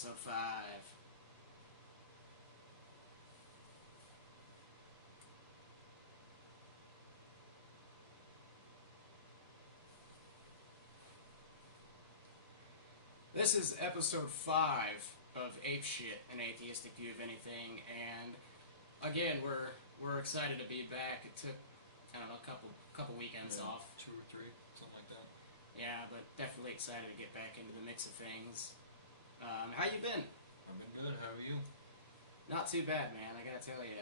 episode 5. This is episode 5 of Ape Shit, an atheistic view of anything, and again, we're excited to be back. It took, I don't know, a couple weekends off. 2 or 3, something like that. Yeah, but definitely excited to get back into the mix of things. How you been? I've been good. How are you? Not too bad, man. I gotta tell you,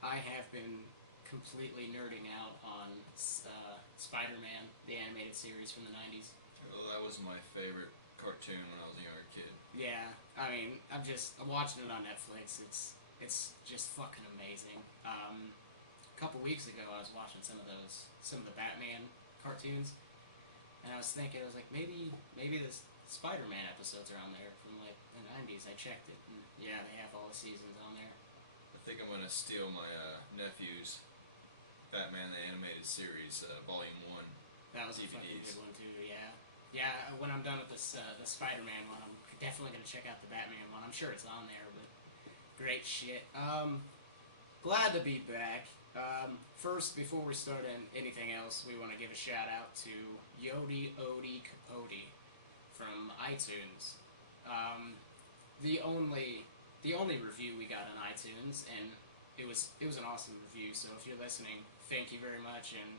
I have been completely nerding out on Spider-Man, the animated series from the 90s. Well, that was my favorite cartoon when I was a younger kid. Yeah, I mean, I'm watching it on Netflix. It's just fucking amazing. A couple weeks ago, I was watching some of the Batman cartoons, and I was thinking, I was like, maybe the Spider-Man episodes are on there from like the 90s. I checked it, and yeah, they have all the seasons on there. I think I'm gonna steal my nephew's Batman the Animated Series Volume 1. That was a fucking good one too. Yeah. Yeah, when I'm done with this, the Spider-Man one, I'm definitely going to check out the Batman one. I'm sure it's on there, but great shit. Glad to be back. First, before we start anything else, we want to give a shout out to Yodi Odie Capote from iTunes. The only review we got on iTunes, and it was an awesome review. So if you're listening, thank you very much, and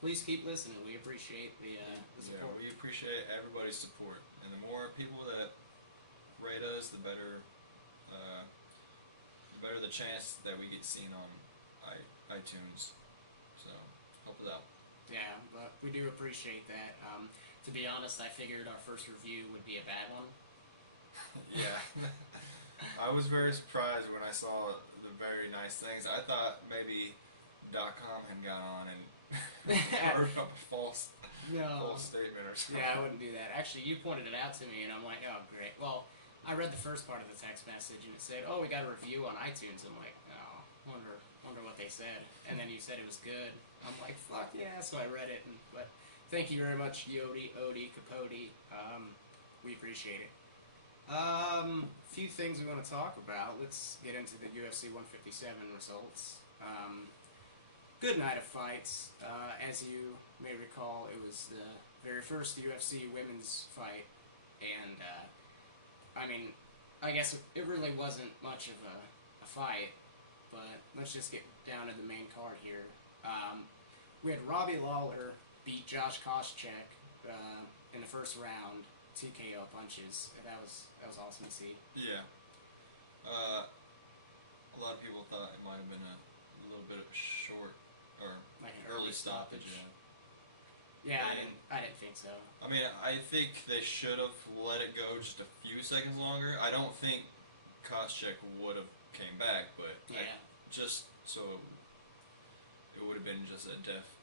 please keep listening. We appreciate the support. Yeah, we appreciate everybody's support, and the more people that rate us, the better the chance that we get seen on iTunes. So help us out. Yeah, but we do appreciate that. To be honest, I figured our first review would be a bad one. Yeah, I was very surprised when I saw the very nice things. I thought maybe .com had gone on and wrote up a false statement or something. Yeah, I wouldn't do that. Actually, you pointed it out to me, and I'm like, oh, great. Well, I read the first part of the text message, and it said, oh, we got a review on iTunes. I'm like, oh, wonder what they said. And then you said it was good. I'm like, fuck yeah. So I read it. But thank you very much, Odie Capote. We appreciate it. Few things we want to talk about. Let's get into the UFC 157 results. Good night of fights. As you may recall, it was the very first UFC women's fight, and I mean, I guess it really wasn't much of a fight, but let's just get down to the main card here. We had Robbie Lawler beat Josh Koscheck in the first round, TKO punches. That was awesome to see. Yeah. A lot of people thought it might have been a little bit of a short or like an early stoppage. Yeah, I didn't think so. I mean, I think they should have let it go just a few seconds longer. I don't think Koscheck would have came back, but yeah, just so it would have been just a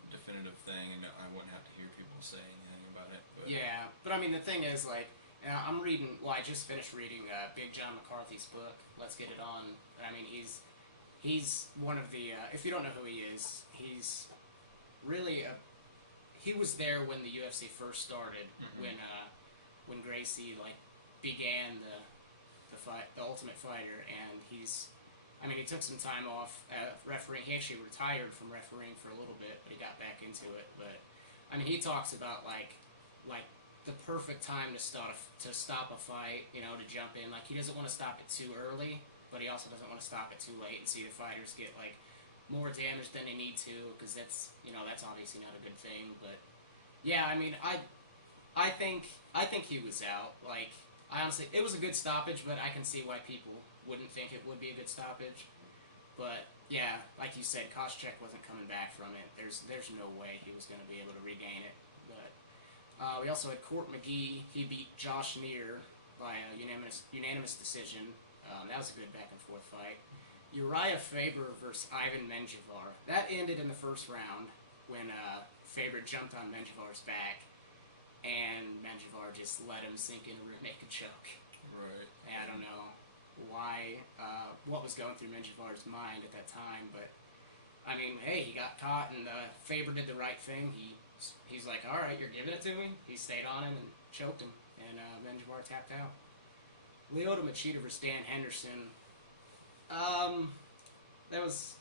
definitive thing, and I wouldn't have to hear people say anything about it. But yeah, but I mean, the thing is, like, I'm reading. Well, I just finished reading Big John McCarthy's book. Let's Get It On. I mean, he's one of the. If you don't know who he is, he's really he was there when the UFC first started, when Gracie like began the fight, the Ultimate Fighter, and he took some time off refereeing. He actually retired from refereeing for a little bit, but he got back into it. But I mean, he talks about like the perfect time to stop a fight, you know, to jump in. Like, he doesn't want to stop it too early, but he also doesn't want to stop it too late and see the fighters get like more damage than they need to, because that's obviously not a good thing. But yeah, I mean, I think he was out. Like, I honestly, it was a good stoppage, but I can see why people wouldn't think it would be a good stoppage. But yeah, like you said, Koscheck wasn't coming back from it. There's no way he was going to be able to regain it. But we also had Court McGee. He beat Josh Neer by a unanimous decision. That was a good back and forth fight. Uriah Faber versus Ivan Menjivar. That ended in the first round when Faber jumped on Menjivar's back, and Menjivar just let him sink in a naked choke. Right. And I don't know why, what was going through Menjivar's mind at that time, but I mean, hey, he got caught, and Faber did the right thing. He's like, all right, you're giving it to me. He stayed on him and choked him, and Menjivar tapped out. Lyoto Machida versus Dan Henderson. That was.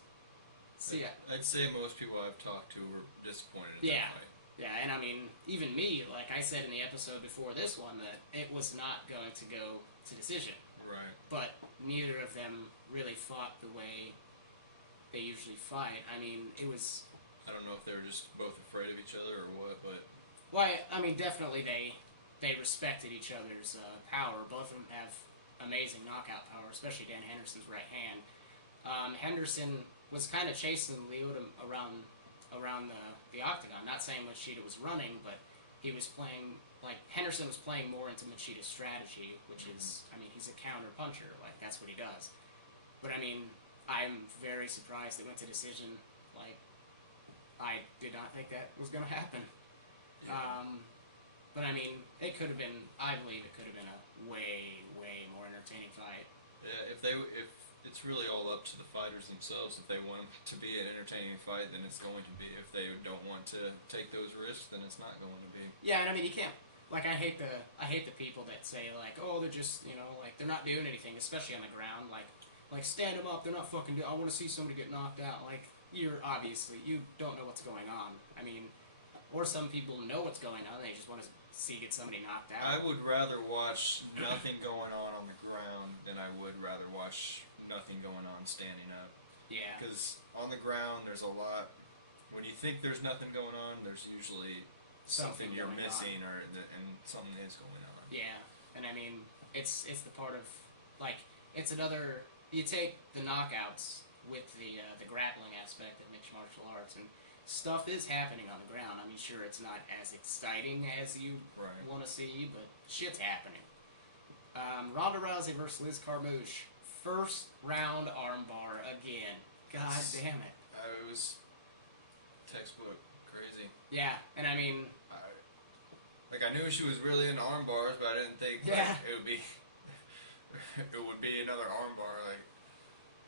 See, I'd say most people I've talked to were disappointed at yeah. that fight. Yeah, and I mean, even me, like I said in the episode before this one, that it was not going to go to decision. Right. But neither of them really fought the way they usually fight. I mean, it was. I don't know if they were just both afraid of each other or what, but. Well, I mean, definitely they respected each other's power. Both of them have amazing knockout power, especially Dan Henderson's right hand. Henderson was kind of chasing Lyoto around the octagon. Not saying Machida was running, but he was playing, like, Henderson was playing more into Machida's strategy, which is, I mean, he's a counter puncher. Like, that's what he does. But, I mean, I'm very surprised it went to decision. Like, I did not think that was going to happen. Yeah. But, I mean, it could have been, I believe it could have been a way, way more entertaining fight. Yeah, if it's really all up to the fighters themselves. If they want it to be an entertaining fight, then it's going to be. If they don't want to take those risks, then it's not going to be. Yeah, and I mean, you can't. Like, I hate the people that say, like, oh, they're just, like, they're not doing anything, especially on the ground. Like stand them up. They're not fucking. I want to see somebody get knocked out. Like, you don't know what's going on. I mean, or some people know what's going on. They just want to get somebody knocked out. I would rather watch nothing going on the ground than I would rather watch nothing going on standing up. Yeah. Because on the ground, there's a lot. When you think there's nothing going on, there's usually something you're missing, and something is going on. Yeah, and I mean, it's the part of, like, it's another. You take the knockouts with the grappling aspect of mixed martial arts, and stuff is happening on the ground. I mean, sure, it's not as exciting as you want to see, but shit's happening. Ronda Rousey versus Liz Carmouche. First round armbar again. God damn it. It was textbook crazy. Yeah, and I mean... I knew she was really into arm bars, but I didn't think it would be... it would be another armbar.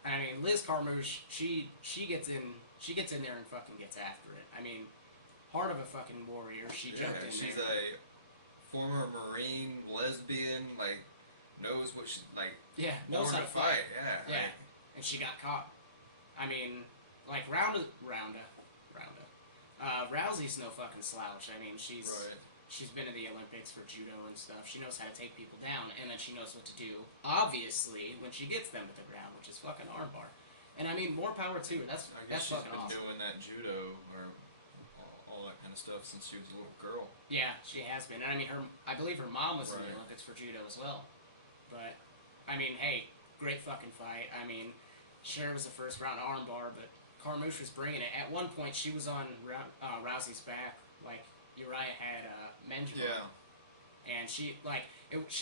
I mean, Liz Carmouche, she gets in there and fucking gets after it. I mean, heart of a fucking warrior. She jumped in she's there. She's a former Marine, lesbian, knows what she, knows how to fight. Yeah. And she got caught. I mean, Rousey's no fucking slouch. I mean, she's been in the Olympics for judo and stuff. She knows how to take people down, and then she knows what to do, obviously, when she gets them to the ground, which is fucking armbar. And I mean, more power to her. That's fucking awesome. She's been doing that judo or all that kind of stuff since she was a little girl. Yeah, she has been. And I mean, I believe her mom was in the Olympics for judo as well. But, I mean, hey, great fucking fight. I mean, sure it was a first round armbar, but Carmouche was bringing it. At one point, she was on Rousey's back, like Uriah had Menjivar. Yeah. And she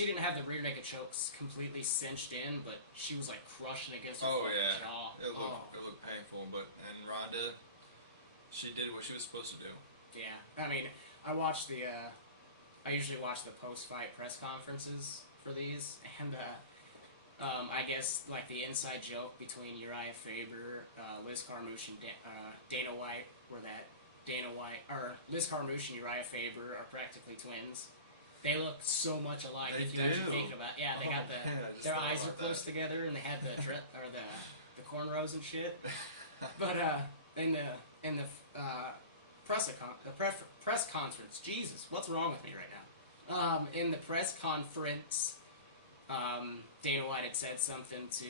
didn't have the rear naked chokes completely cinched in, but she was like crushing against her jaw. It looked painful, and Ronda, she did what she was supposed to do. Yeah, I mean, I usually watch the post-fight press conferences for these, and I guess like the inside joke between Uriah Faber, Liz Carmouche, and Dana White, where that Liz Carmouche and Uriah Faber are practically twins. They look so much alike. They if you actually think about it. Yeah, they got their eyes are close together, and they had the cornrows and shit. But in the press conference, Jesus, what's wrong with me right now? In the press conference, Dana White had said something to,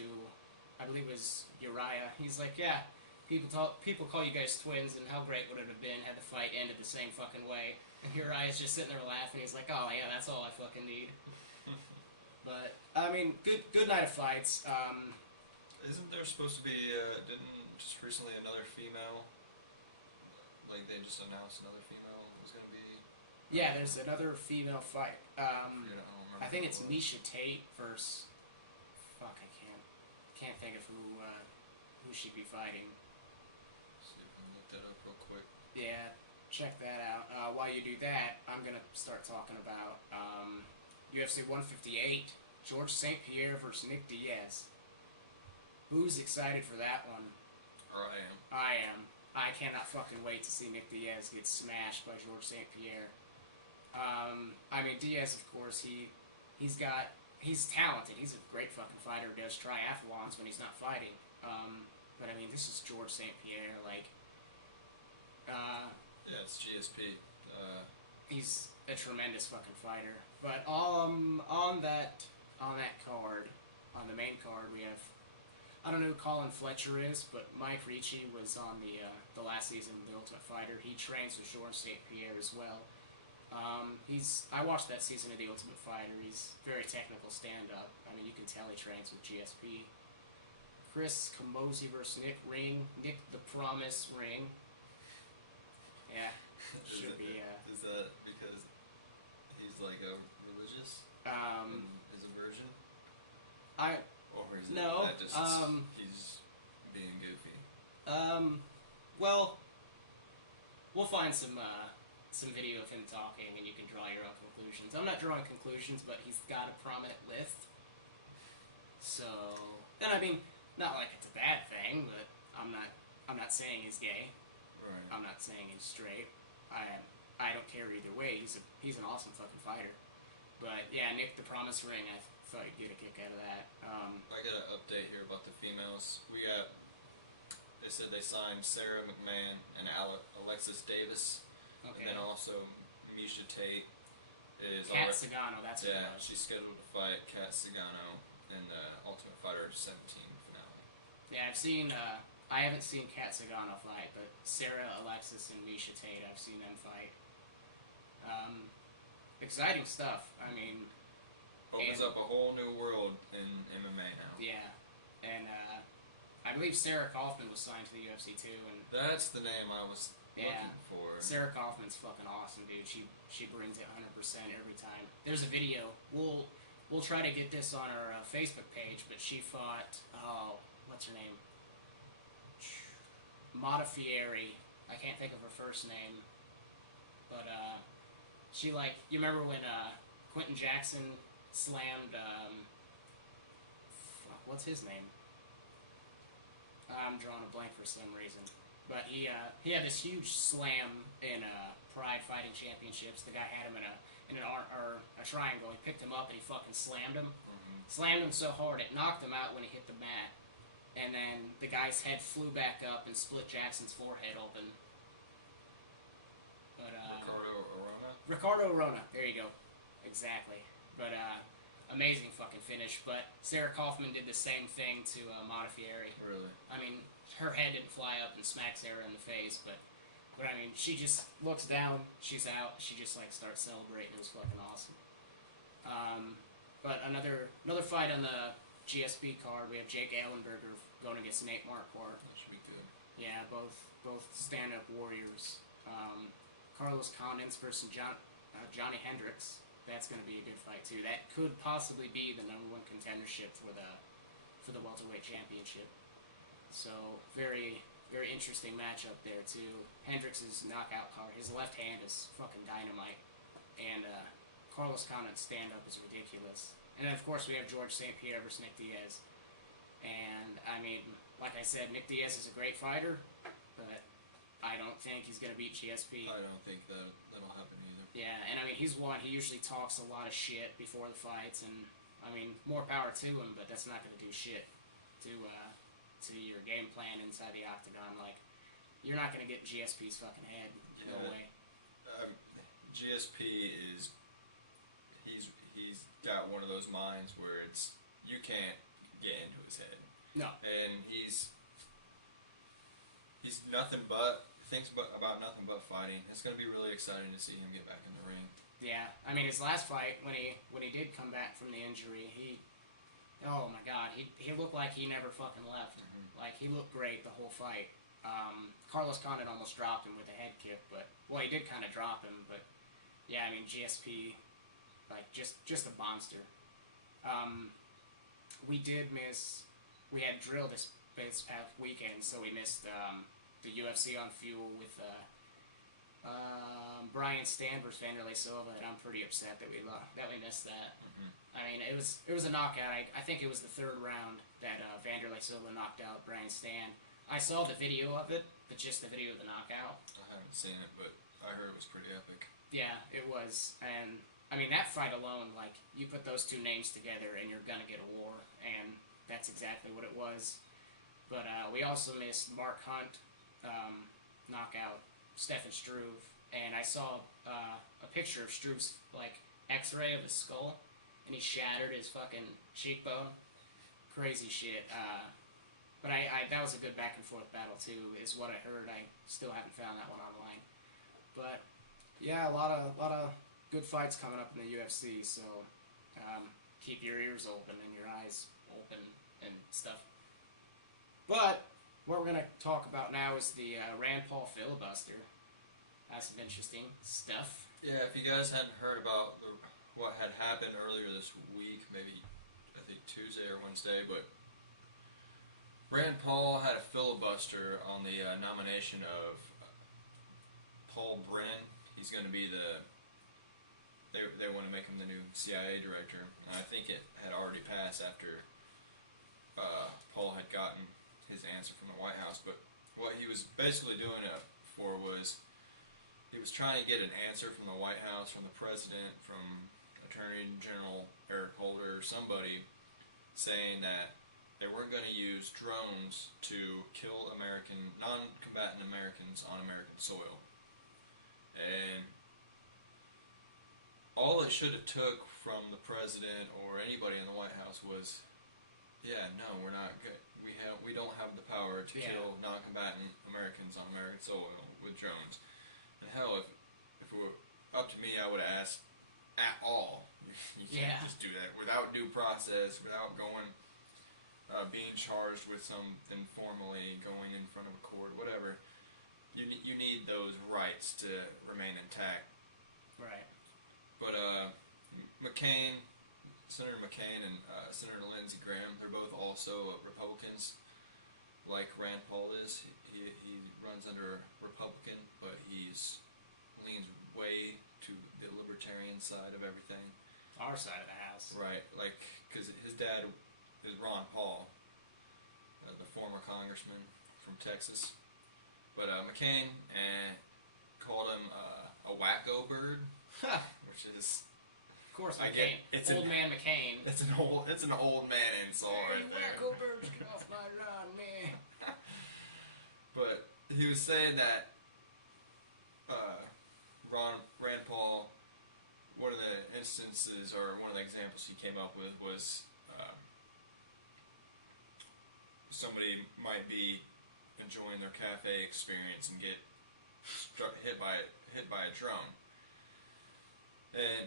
I believe it was Uriah. He's like, yeah, people call you guys twins, and how great would it have been had the fight ended the same fucking way? And Uriah's just sitting there laughing. He's like, oh yeah, that's all I fucking need. But, I mean, good night of fights. Isn't there supposed to be, didn't just recently another female, they just announced another female was going to be... Yeah, there's another female fight. I think it's Miesha Tate versus... Fuck, I can't think of who she'd be fighting. Let's see if I can look that up real quick. Yeah, check that out. While you do that, I'm going to start talking about UFC 158, George St. Pierre versus Nick Diaz. Who's excited for that one? I am. I cannot fucking wait to see Nick Diaz get smashed by George St. Pierre. I mean, Diaz, of course, he's got he's talented. He's a great fucking fighter. Does triathlons when he's not fighting. But I mean, this is George St. Pierre. Like, yeah, it's GSP. He's a tremendous fucking fighter. But on that card, on the main card, we have, I don't know who Colin Fletcher is, but Mike Ricci was on the last season of The Ultimate Fighter. He trains with Georges St. Pierre as well. I watched that season of The Ultimate Fighter. He's very technical stand-up. I mean, you can tell he trains with GSP. Chris Camozzi versus Nick Ring. Nick the Promise Ring. Yeah, should be. Is that because he's like a religious? Is a virgin? Or is it no. that just he's being goofy? Well, we'll find some video of him talking, and you can draw your own conclusions. I'm not drawing conclusions, but he's got a prominent list. So, and I mean, not like it's a bad thing, but I'm not saying he's gay. Right. I'm not saying he's straight. I don't care either way. He's an awesome fucking fighter. But yeah, Nick the Promise Ring, I thought you'd get a kick out of that. I got an update here about the females. They said they signed Sarah McMahon and Alexis Davis. Okay. And then also Misha Tate is Kat Sagano, that's what it was. she's scheduled to fight Kat Sagano in the Ultimate Fighter 17 finale. Yeah, I haven't seen Kat Sagano fight, but Sarah, Alexis, and Misha Tate, I've seen them fight. Exciting stuff. I mean, opens up a whole new world in MMA now. Yeah, and I believe Sarah Kaufman was signed to the UFC too, and that's the name I was looking for. Sarah Kaufman's fucking awesome, dude. She brings it 100% every time. There's a video. We'll try to get this on our Facebook page, but she fought, what's her name? Modafferi. I can't think of her first name, but she, like, you remember when Quentin Jackson slammed what's his name? I'm drawing a blank for some reason. But he had this huge slam in Pride Fighting Championships. The guy had him in a triangle. He picked him up and he fucking slammed him. Mm-hmm. Slammed him so hard it knocked him out when he hit the mat. And then the guy's head flew back up and split Jackson's forehead open. But Ricardo Arona. There you go. Exactly. But amazing fucking finish. But Sarah Kaufman did the same thing to Modafferi. Really? I mean, her head didn't fly up and smack Sarah in the face, but I mean, she just looks down, she's out, she just like starts celebrating. It was fucking awesome. But another fight on the GSP card, we have Jake Ellenberger going against Nate Marquardt. That should be good. Yeah, both stand-up warriors. Carlos Condens versus Johnny Hendricks. That's going to be a good fight too. That could possibly be the #1 contendership for the welterweight championship. So very, very interesting matchup there too. Hendricks' knockout power, his left hand is fucking dynamite, and Carlos Condon's stand-up is ridiculous. And then of course we have George St. Pierre versus Nick Diaz. And I mean, like I said, Nick Diaz is a great fighter, but I don't think he's going to beat GSP. I don't think that'll happen either. Yeah, and I mean, he's one, he usually talks a lot of shit before the fights, and I mean, more power to him, but that's not going to do shit to your game plan inside the octagon. Like, you're not going to get GSP's fucking head. No way. GSP is, he's got one of those minds where you can't get into his head. No. And he's nothing but, thinks about nothing but fighting. It's going to be really exciting to see him get back in the ring. Yeah, I mean, his last fight, when he did come back from the injury, oh my god, he looked like he never fucking left. Mm-hmm. Like, he looked great the whole fight. Carlos Condon almost dropped him with a head kick, but, well, he did kind of drop him, but, yeah, I mean, GSP, like, just a monster. We had drill this past weekend, so we missed the UFC on Fuel with Brian Stann versus Vanderlei Silva, and I'm pretty upset that we missed that. Mm-hmm. I mean, it was a knockout. I think it was the third round that Vanderlei Silva knocked out Brian Stann. I saw the video of it, but just the video of the knockout. I haven't seen it, but I heard it was pretty epic. Yeah, it was. And, I mean, that fight alone, like, you put those two names together and you're gonna get a war, and that's exactly what it was. But we also missed Mark Hunt, knock out Stefan Struve, and I saw a picture of Struve's, like, x-ray of his skull, and he shattered his fucking cheekbone. Crazy shit. But that was a good back and forth battle too, is what I heard. I still haven't found that one online. But yeah, a lot of good fights coming up in the UFC. So keep your ears open and your eyes open and stuff. But what we're gonna talk about now is the Rand Paul filibuster. That's some interesting stuff. Yeah, if you guys hadn't heard about what had happened earlier this week, maybe I think Tuesday or Wednesday, but Rand Paul had a filibuster on the nomination of Paul Brennan. He's going to be they want to make him the new CIA director. And I think it had already passed after Paul had gotten his answer from the White House. But what he was basically doing it for was he was trying to get an answer from the White House, from the president, from Attorney General Eric Holder, or somebody, saying that they weren't going to use drones to kill non-combatant Americans on American soil. And all it should have took from the president or anybody in the White House was, yeah, no, we're not good. We don't have the power to kill non-combatant Americans on American soil with drones. And hell, if it were up to me, I would ask at all. You can't just do that without due process, without being charged with something formally, going in front of a court, whatever. You need those rights to remain intact. Right. But Senator McCain and Senator Lindsey Graham, they're both also Republicans, like Rand Paul is. He runs under a Republican, but he's leans way to the libertarian side of everything. Our side of the house. Right, like, because his dad is Ron Paul, the former congressman from Texas. But McCain called him a wacko bird, which is, of course, I McCain. It's old man McCain. It's an old man insult right there. Wacko birds, get off my lawn, man. But he was saying that Rand Paul, one of the instances or one of the examples he came up with was somebody might be enjoying their cafe experience and get hit by a drone. And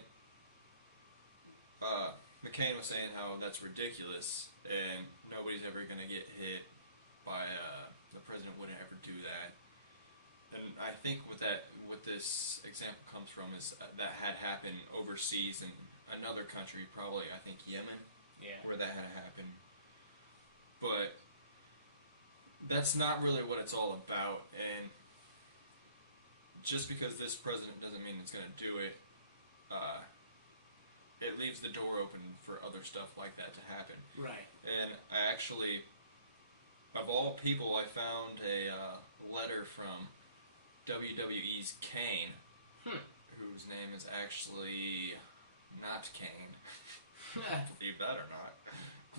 McCain was saying how that's ridiculous and nobody's ever going to get hit by the president wouldn't ever do that. And I think what this example comes from is that had happened overseas in another country, probably I think Yemen, where that had happened. But that's not really what it's all about, and just because this president doesn't mean it's going to do it, it leaves the door open for other stuff like that to happen. Right. And I actually, of all people, I found a letter from WWE's Kane, whose name is actually not Kane. Believe that or not.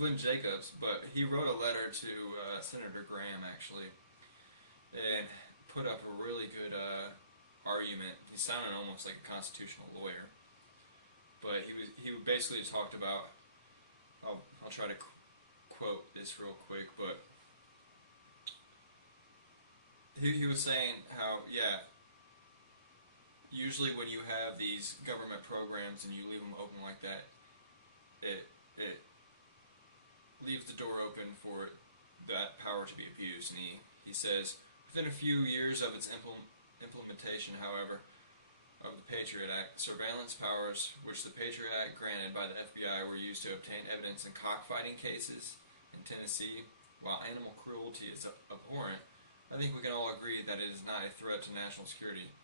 Glenn Jacobs, but he wrote a letter to Senator Graham, actually, and put up a really good argument. He sounded almost like a constitutional lawyer, but he basically talked about, I'll try to quote this real quick, but he was saying how, usually when you have these government programs and you leave them open like that, it leaves the door open for that power to be abused. And he says, within a few years of its implementation, however, of the Patriot Act, surveillance powers which the Patriot Act granted by the FBI were used to obtain evidence in cockfighting cases in Tennessee. While animal cruelty is abhorrent, I think we can all agree that it is not a threat to national security.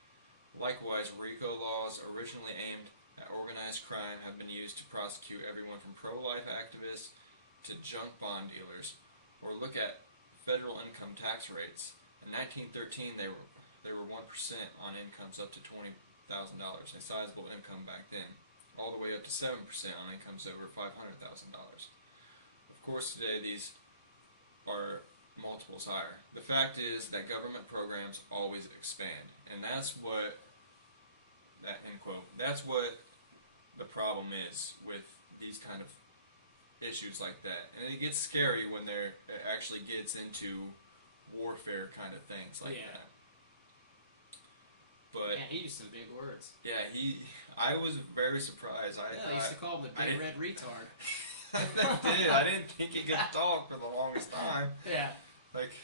Likewise, RICO laws, originally aimed at organized crime, have been used to prosecute everyone from pro-life activists to junk bond dealers. Or look at federal income tax rates. In 1913, they were 1% on incomes up to $1,000, a sizable income back then, all the way up to 7% on incomes over $500,000. Of course, today these are multiples higher. The fact is that government programs always expand, and that's what that end quote. That's what the problem is with these kind of issues like that, and it gets scary when it actually gets into warfare kind of things like that. But yeah, he used some big words. Yeah, I was very surprised. They used to call him the big red retard. I didn't think he could talk for the longest time. Yeah. Like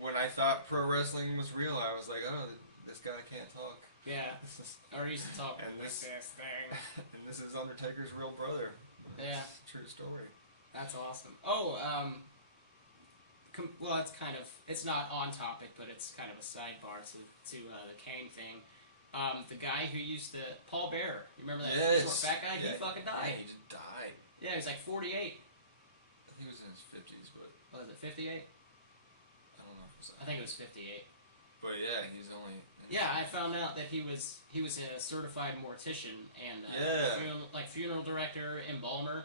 when I thought pro wrestling was real, I was like, oh, this guy can't talk. Yeah. Or he used to talk and this thing. And this is Undertaker's real brother. Yeah. True story. That's awesome. Oh, well, it's not on topic, but it's kind of a sidebar to the Kane thing. The guy who used to, Paul Bearer, you remember that short fat guy? Yeah, he fucking died. Yeah, he just died. Yeah, he was like 48. I think he was in his 50s, but... Was it 58? I don't know if it was that. I think it was 58. But yeah, he's only... Yeah, I found out that he was a certified mortician and funeral director, embalmer,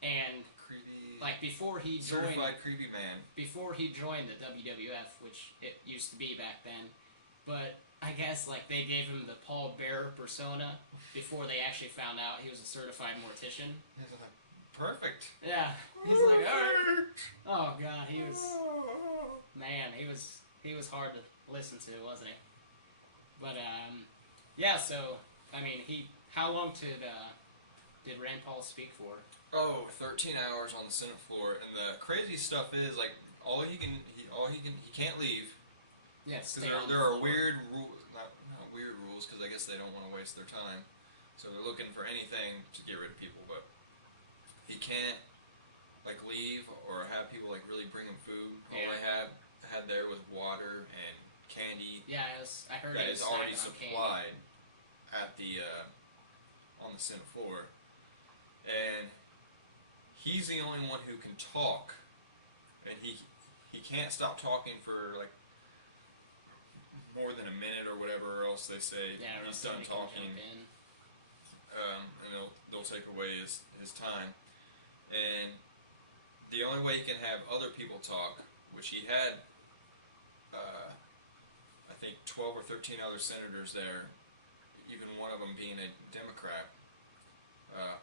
and creepy. Like before he joined, certified creepy man. Before he joined the WWF, which it used to be back then, but I guess like they gave him the Paul Bearer persona before they actually found out he was a certified mortician. He's like, perfect. Yeah, he's like, all right. Oh god, he was hard to listen to, wasn't he? But yeah. So I mean, how long did Rand Paul speak for? Oh, 13 hours on the Senate floor, and the crazy stuff is like he can't leave. Yes, because there are weird rules, not weird rules, because I guess they don't want to waste their time, so they're looking for anything to get rid of people. But he can't like leave or have people like really bring him food. Yeah. All I had there was water and candy. Yeah, I heard that it is already supplied at the on the Senate floor, and he's the only one who can talk, and he can't stop talking for like more than a minute or whatever else they say. Yeah, he's done talking, and they'll take away his time, and the only way he can have other people talk, which he had I think 12 or 13 other senators there, even one of them being a Democrat,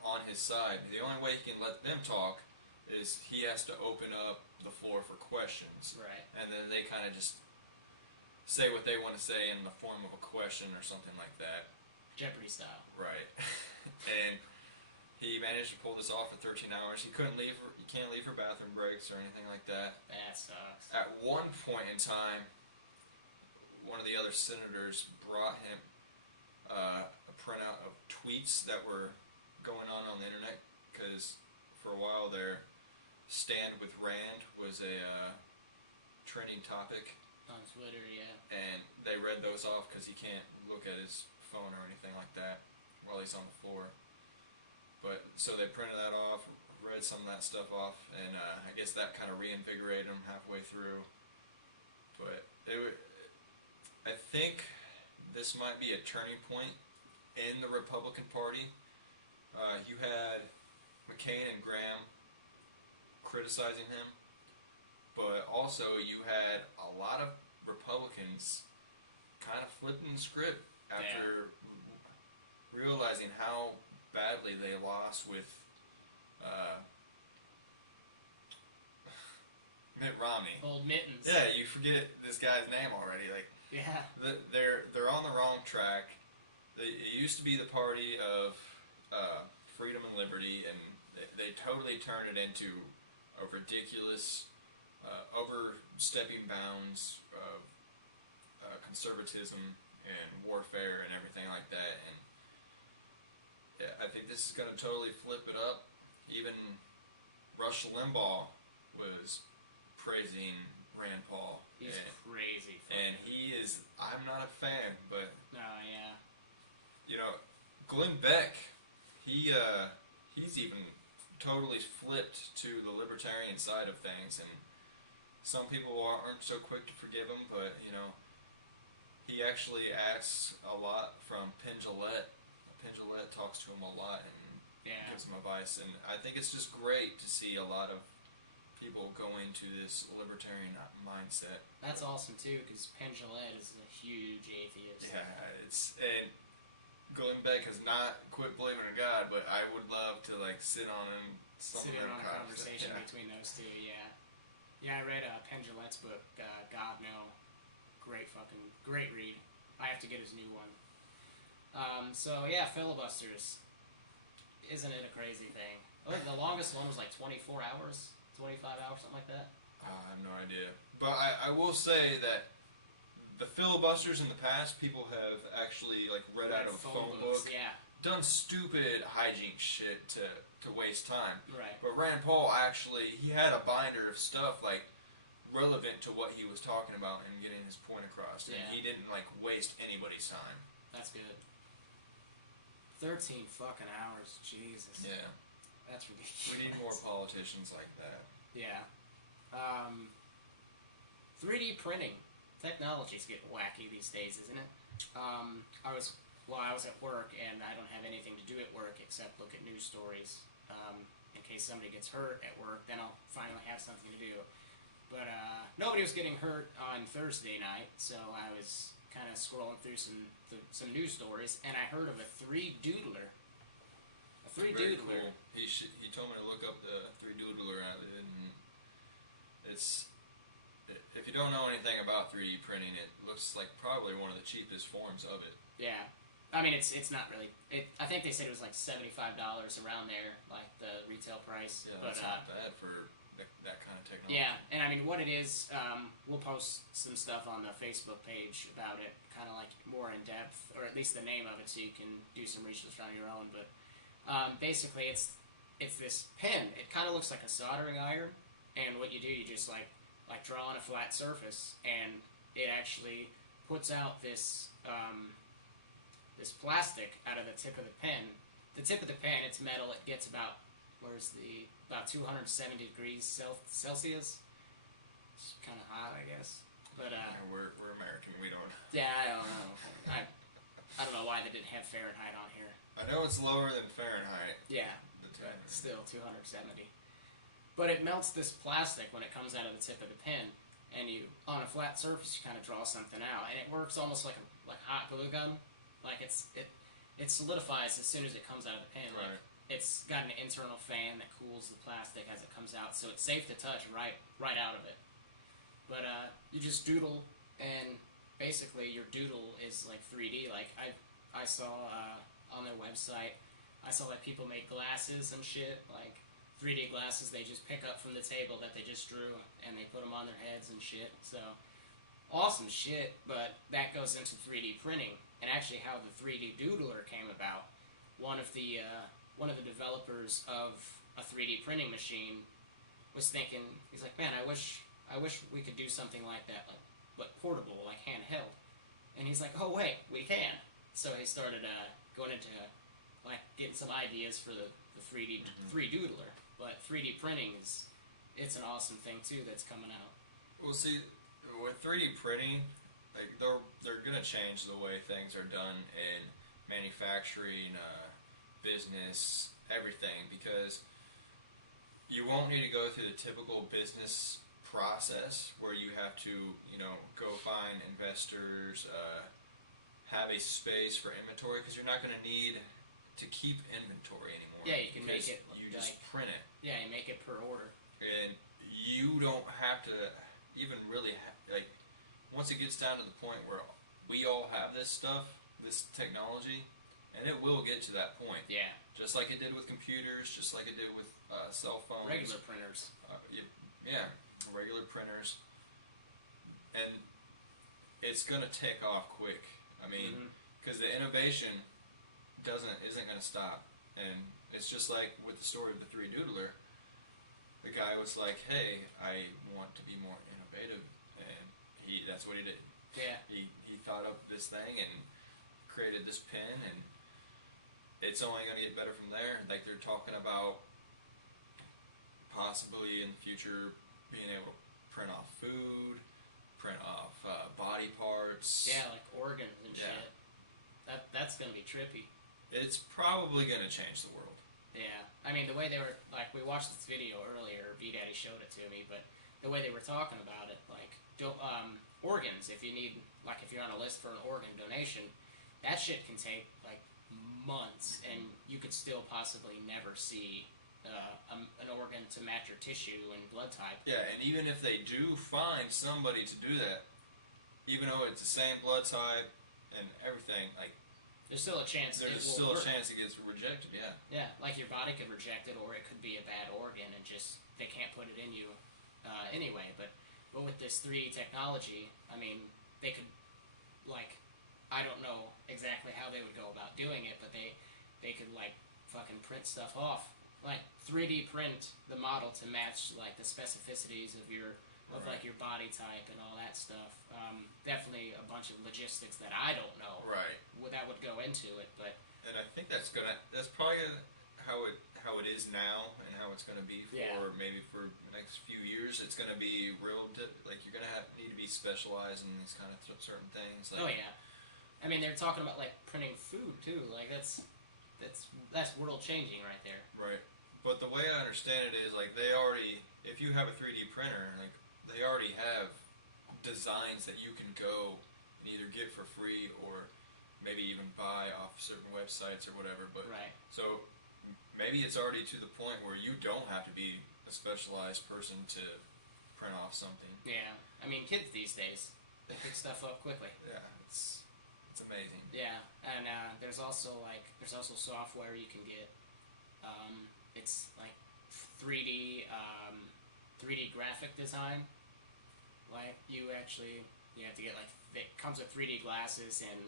on his side. The only way he can let them talk is he has to open up the floor for questions. Right. And then they kind of just say what they want to say in the form of a question or something like that. Jeopardy style. Right. And he managed to pull this off for 13 hours. He can't leave for bathroom breaks or anything like that. That sucks. At one point in time, one of the other senators brought him a printout of tweets that were going on the internet, because for a while there, Stand with Rand was a trending topic. On Twitter, yeah. And they read those off because he can't look at his phone or anything like that while he's on the floor. But so they printed that off, read some of that stuff off, and I guess that kind of reinvigorated him halfway through. But I think this might be a turning point in the Republican Party. You had McCain and Graham criticizing him, but also you had a lot of Republicans kind of flipping the script after realizing how badly they lost with Mitt Romney. Old Mittens. Yeah, you forget this guy's name already. Like, yeah, they're on the wrong track. It used to be the party of freedom and liberty, and they totally turned it into a ridiculous, overstepping bounds of conservatism and warfare and everything like that. And yeah, I think this is going to totally flip it up. Even Rush Limbaugh was praising Rand Paul. He's crazy. And he is, I'm not a fan, but... Oh, yeah. You know, Glenn Beck, he's even totally flipped to the libertarian side of things, and some people aren't so quick to forgive him, but, you know, he actually asks a lot from Penn Jillette. Penn Jillette talks to him a lot and gives him advice, and I think it's just great to see a lot of people go into this libertarian mindset. That's awesome too, because Penn Jillette is a huge atheist. Yeah, and Glenn Beck has not quit believing in God, but I would love to like sit on a conversation between those two. Yeah, I read Penn Jillette's book, God No. Great read. I have to get his new one. So yeah, filibusters. Isn't it a crazy thing? Oh, the longest one was like 24 hours, 25 hours, something like that. I have no idea. But I will say that the filibusters in the past, people have actually like read out of a phone book, done stupid hijinks shit to waste time. Right. But Rand Paul actually, he had a binder of stuff like relevant to what he was talking about and getting his point across. And he didn't like waste anybody's time. That's good. 13 fucking hours, Jesus. Yeah. That's ridiculous. We need more politicians like that. Yeah. 3D printing. Technology's getting wacky these days, isn't it? I was at work, and I don't have anything to do at work except look at news stories. In case somebody gets hurt at work, then I'll finally have something to do. But nobody was getting hurt on Thursday night, so I was kind of scrolling through some news stories, and I heard of a 3-doodler. A 3-doodler. Cool. He told me to look up the 3-doodler out of it, and it's, if you don't know anything about 3D printing, it looks like probably one of the cheapest forms of it. Yeah. I mean, it's not really. I think they said it was like $75 around there, like the retail price. Yeah, that's not bad for that kind of technology. Yeah, and I mean, what it is, we'll post some stuff on the Facebook page about it, kind of like more in depth, or at least the name of it, so you can do some research on your own. But basically, it's this pen. It kind of looks like a soldering iron, and what you do, you just like draw on a flat surface, and it actually puts out this this plastic out of the tip of the pen. The tip of the pen, it's metal. It gets about 270 degrees Celsius. It's kind of hot, I guess. But we're American. We don't. Yeah, I don't know. I don't know why they didn't have Fahrenheit on here. I know it's lower than Fahrenheit. Yeah, but still 270. But it melts this plastic when it comes out of the tip of the pen, and you on a flat surface you kind of draw something out, and it works almost like hot glue gun. Like it solidifies as soon as it comes out of the pen. Right. Like, it's got an internal fan that cools the plastic as it comes out, so it's safe to touch right out of it. But you just doodle, and basically your doodle is like 3D. Like I saw on their website, I saw like people make glasses and shit, like 3D glasses they just pick up from the table that they just drew, and they put them on their heads and shit. So awesome shit. But that goes into 3D printing, and actually how the 3D doodler came about. One of the developers of a 3D printing machine was thinking, he's like, man, I wish we could do something like that, but portable, like handheld. And he's like, oh wait, we can. So he started going into like getting some ideas for the 3-doodler. But 3D printing it's an awesome thing too that's coming out. Well, see, with 3D printing, like they're gonna change the way things are done in manufacturing, business, everything, because you won't need to go through the typical business process where you have to, go find investors, have a space for inventory, because you're not going to need to keep inventory anymore. Yeah, you can make it. You just print it. Yeah, you make it per order. And you don't have to even really once it gets down to the point where we all have this stuff, this technology, and it will get to that point. Yeah. Just like it did with computers, just like it did with cell phones. Regular printers. Yeah, regular printers. And it's going to take off quick. I mean, because the innovation isn't going to stop. And it's just like with the story of the 3-doodler. The guy was like, hey, I want to be more innovative. And that's what he did. Yeah. He thought up this thing and created this pen, and it's only going to get better from there. Like, they're talking about possibly in the future being able to print off food, print off body parts. Yeah, like organs and Yeah. shit. That's gonna be trippy. It's probably gonna change the world. Yeah, I mean the way they were like we watched this video earlier. B Daddy showed it to me, but the way they were talking about it, like organs. If you need, like, if you're on a list for an organ donation, that shit can take like months, and you could still possibly never see an organ to match your tissue and blood type. Yeah, and even if they do find somebody to do that, even though it's the same blood type and everything, like there's still a chance. there's still a chance it gets rejected. Yeah. Yeah, like your body could reject it, or it could be a bad organ, and just they can't put it in you anyway. But with this 3D technology, I mean, they could, like, I don't know exactly how they would go about doing it, but they could like fucking print stuff off, like 3D print the model to match like the specificities of your like your body type and all that stuff. Definitely a bunch of logistics that I don't know. Right. That would go into it, but. And I think that's probably how it is now, and how it's gonna be for maybe for the next few years. It's gonna be like you're gonna need to be specialized in these kind of certain things. Like, oh yeah. I mean, they're talking about like printing food too. Like that's world changing right there. Right. But the way I understand it is like if you have a 3D printer, like they already have designs that you can go and either get for free or maybe even buy off certain websites or whatever. But right. So maybe it's already to the point where you don't have to be a specialized person to print off something. Yeah. I mean, kids these days pick stuff up quickly. Yeah, it's amazing. Yeah, and there's also software you can get. It's like 3D graphic design. Like you have to get like it comes with 3D glasses and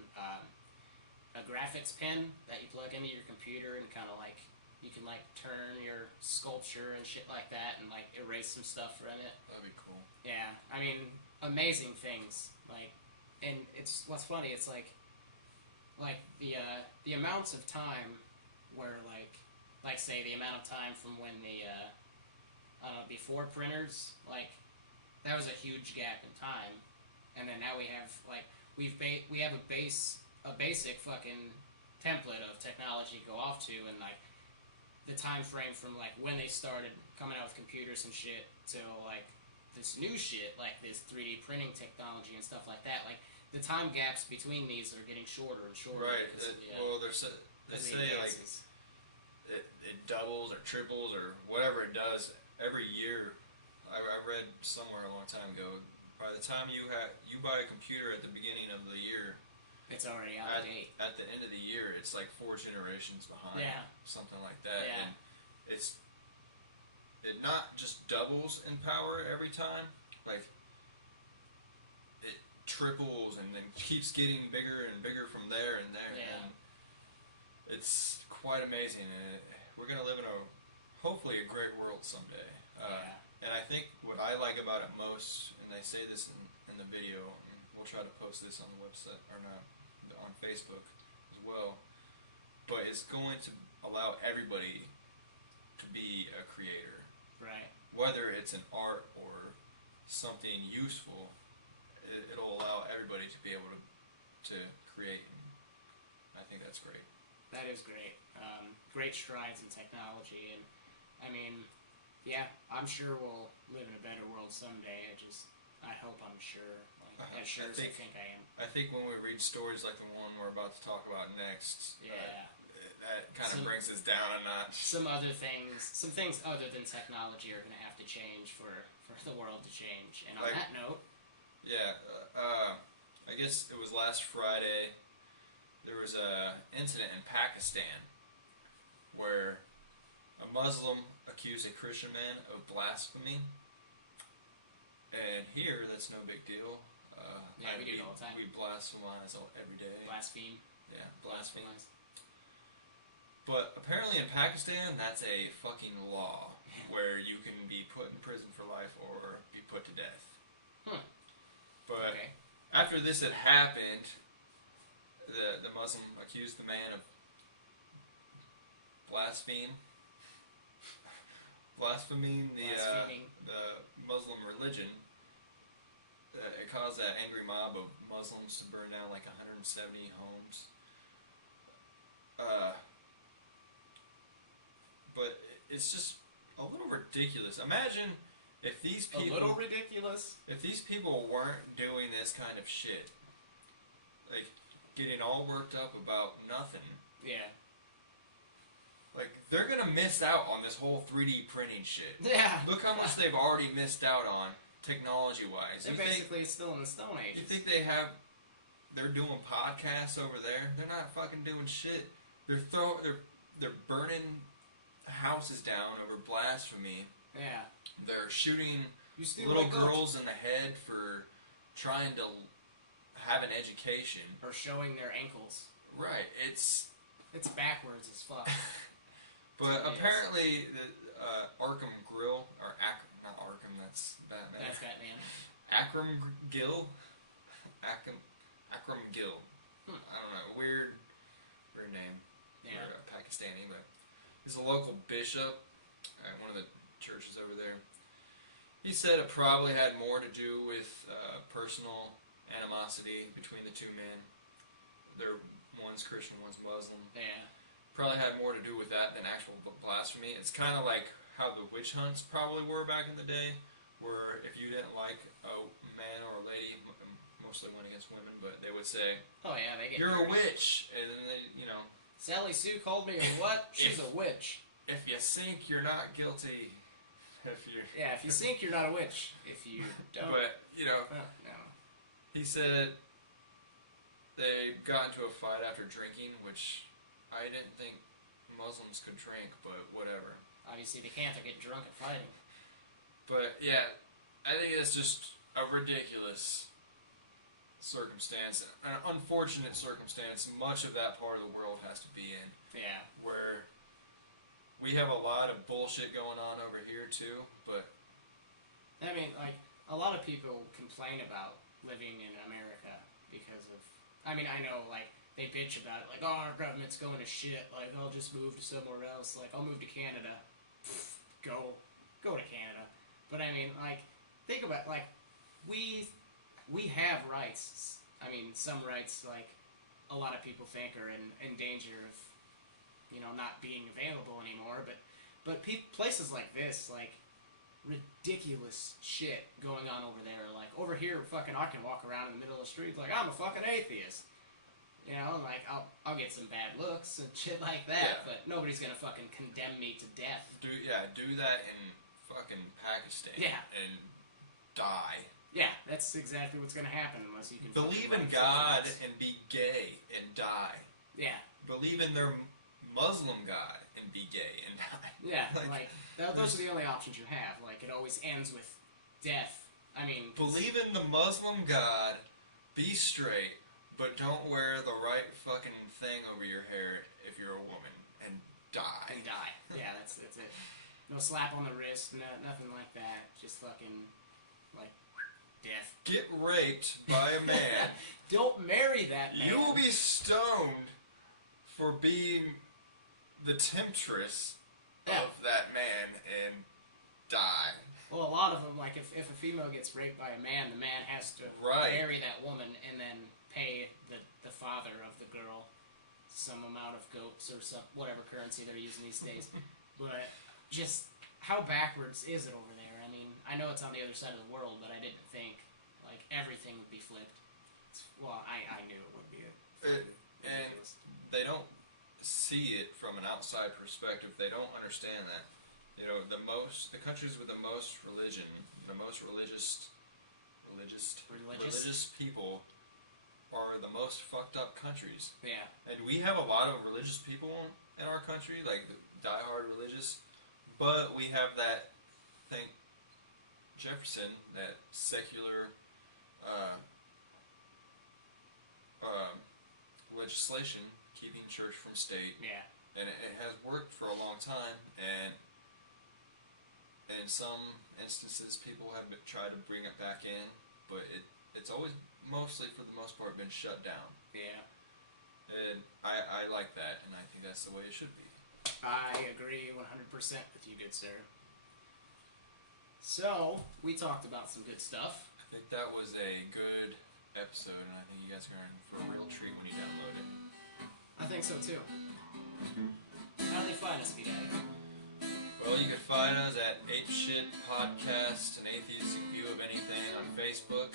a graphics pen that you plug into your computer, and kind of like you can like turn your sculpture and shit like that, and like erase some stuff from it. That'd be cool. Yeah, I mean, amazing things. Like, and it's what's funny. It's like the amounts of time where like say the amount of time from when the before printers, like that was a huge gap in time, and then now we have like we have a basic fucking template of technology to go off to, and like the time frame from like when they started coming out with computers and shit till like this new shit, like this 3D printing technology and stuff like that. Like the time gaps between these are getting shorter and shorter. Right. They say like it doubles or triples or whatever it does every year. I read somewhere a long time ago. By the time you buy a computer at the beginning of the year, it's already out of date. At the end of the year, it's like 4 generations behind. Yeah. Something like that. Yeah. And it not just doubles in power every time, like it triples and then keeps getting bigger and bigger from there and there. Yeah. And it's quite amazing. And we're gonna live in hopefully a great world someday. Yeah. And I think what I like about it most, and they say this in the video, and we'll try to post this on the website or not on Facebook as well, but it's going to allow everybody to be a creator. Right. Whether it's an art or something useful, it'll allow everybody to be able to create. And I think that's great. That is great. Great strides in technology, and I mean, yeah, I'm sure we'll live in a better world someday. I hope I'm sure. Like, as sure as I think I am. I think when we read stories like the one we're about to talk about next, yeah, that kind of brings us down a notch. Some things other than technology are going to have to change for the world to change. And on that note, yeah, I guess it was last Friday. There was a incident in Pakistan where a Muslim accused a Christian man of blasphemy, and here that's no big deal. Yeah, we do it all the time. We blasphemize every day. Blaspheme. Yeah, blaspheme. But apparently in Pakistan, that's a fucking law where you can be put in prison for life or be put to death. But after this had happened, the Muslim accused the man of blaspheming the Muslim religion, it caused that angry mob of Muslims to burn down like 170 homes. But it's just a little ridiculous. Imagine if these people... A little ridiculous? If these people weren't doing this kind of shit, like, getting all worked up about nothing. Yeah. Like, they're gonna miss out on this whole 3D printing shit. Yeah. Look how much they've already missed out on, technology-wise. They're basically still in the Stone Age. You think they're doing podcasts over there? They're not fucking doing shit. They're burning houses down over blasphemy. Yeah. They're shooting little girls in the head for trying to have an education. Or showing their ankles. Right. It's backwards as fuck. But apparently, the Arkham Grill, or not Arkham, that's Batman. That's Batman. Akram Gill? Akram Gill. I don't know. Weird name. Yeah. Weird, Pakistani, but he's a local bishop at one of the churches over there. He said it probably had more to do with personal animosity between the two men. One's Christian, one's Muslim. Yeah. Probably had more to do with that than actual blasphemy. It's kind of like how the witch hunts probably were back in the day, where if you didn't like a man or a lady, mostly went against women, but they would say, "Oh yeah, they get you're a witch," and then they, Sally Sue called me a what? She's a witch. If you sink, you're not guilty. If you sink, you're not a witch. If you don't. But no. He said they got into a fight after drinking, which I didn't think Muslims could drink, but whatever. Obviously they can't, they're getting drunk and fighting. But yeah, I think it's just a ridiculous circumstance, an unfortunate circumstance much of that part of the world has to be in. Yeah. Where we have a lot of bullshit going on over here too, but... I mean, like, a lot of people complain about living in America because of... I mean, I know, like, they bitch about it, like, oh, our government's going to shit, like, I'll just move to somewhere else, like, I'll move to Canada. Go to Canada. But I mean, like, think about, like, we have rights. I mean, some rights, like, a lot of people think are in danger of, not being available anymore, but places like this, like, ridiculous shit going on over there, like, over here, fucking, I can walk around in the middle of the street, like, I'm a fucking atheist. Like, I'll get some bad looks and shit like that, but nobody's gonna fucking condemn me to death. Do that in fucking Pakistan. Yeah. And die. Yeah, that's exactly what's gonna happen unless you can... Believe in God and be gay and die. Yeah. Believe in their Muslim God and be gay and die. Yeah, those are the only options you have. Like, it always ends with death. I mean... Believe in the Muslim God, be straight, but don't wear the right fucking thing over your hair if you're a woman, and die. And die. Yeah, that's it. No slap on the wrist, nothing like that. Just fucking, like, death. Get raped by a man. Don't marry that man. You will be stoned for being the temptress of that man and die. Well, a lot of them, like, if a female gets raped by a man, the man has to marry that woman and then pay the father of the girl some amount of goats or some whatever currency they're using these days. But just how backwards is it over there? I mean, I know it's on the other side of the world, but I didn't think like everything would be flipped. I knew it would be. And they don't see it from an outside perspective. They don't understand that. The countries with the most religion, the most religious people are the most fucked up countries. Yeah. And we have a lot of religious people in our country, like diehard religious, but we have that, think Jefferson, that secular legislation keeping church from state. Yeah. And it has worked for a long time, and in some instances people have tried to bring it back in, but it's always, mostly for the most part, been shut down. Yeah. And I like that, and I think that's the way it should be. I agree 100% with you, good sir. So, we talked about some good stuff. think that was a good episode, and I think you guys are going for a real treat when you download it. I think so too. How do they find us, B-Daddy? Well, you can find us at Ape Shit Podcast, an atheistic view of anything on Facebook.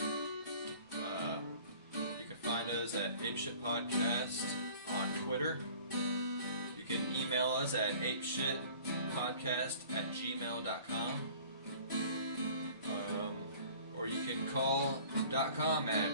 You can find us at Ape Shit Podcast on Twitter. You can email us at apeshitpodcast@gmail.com. Or you can call .com at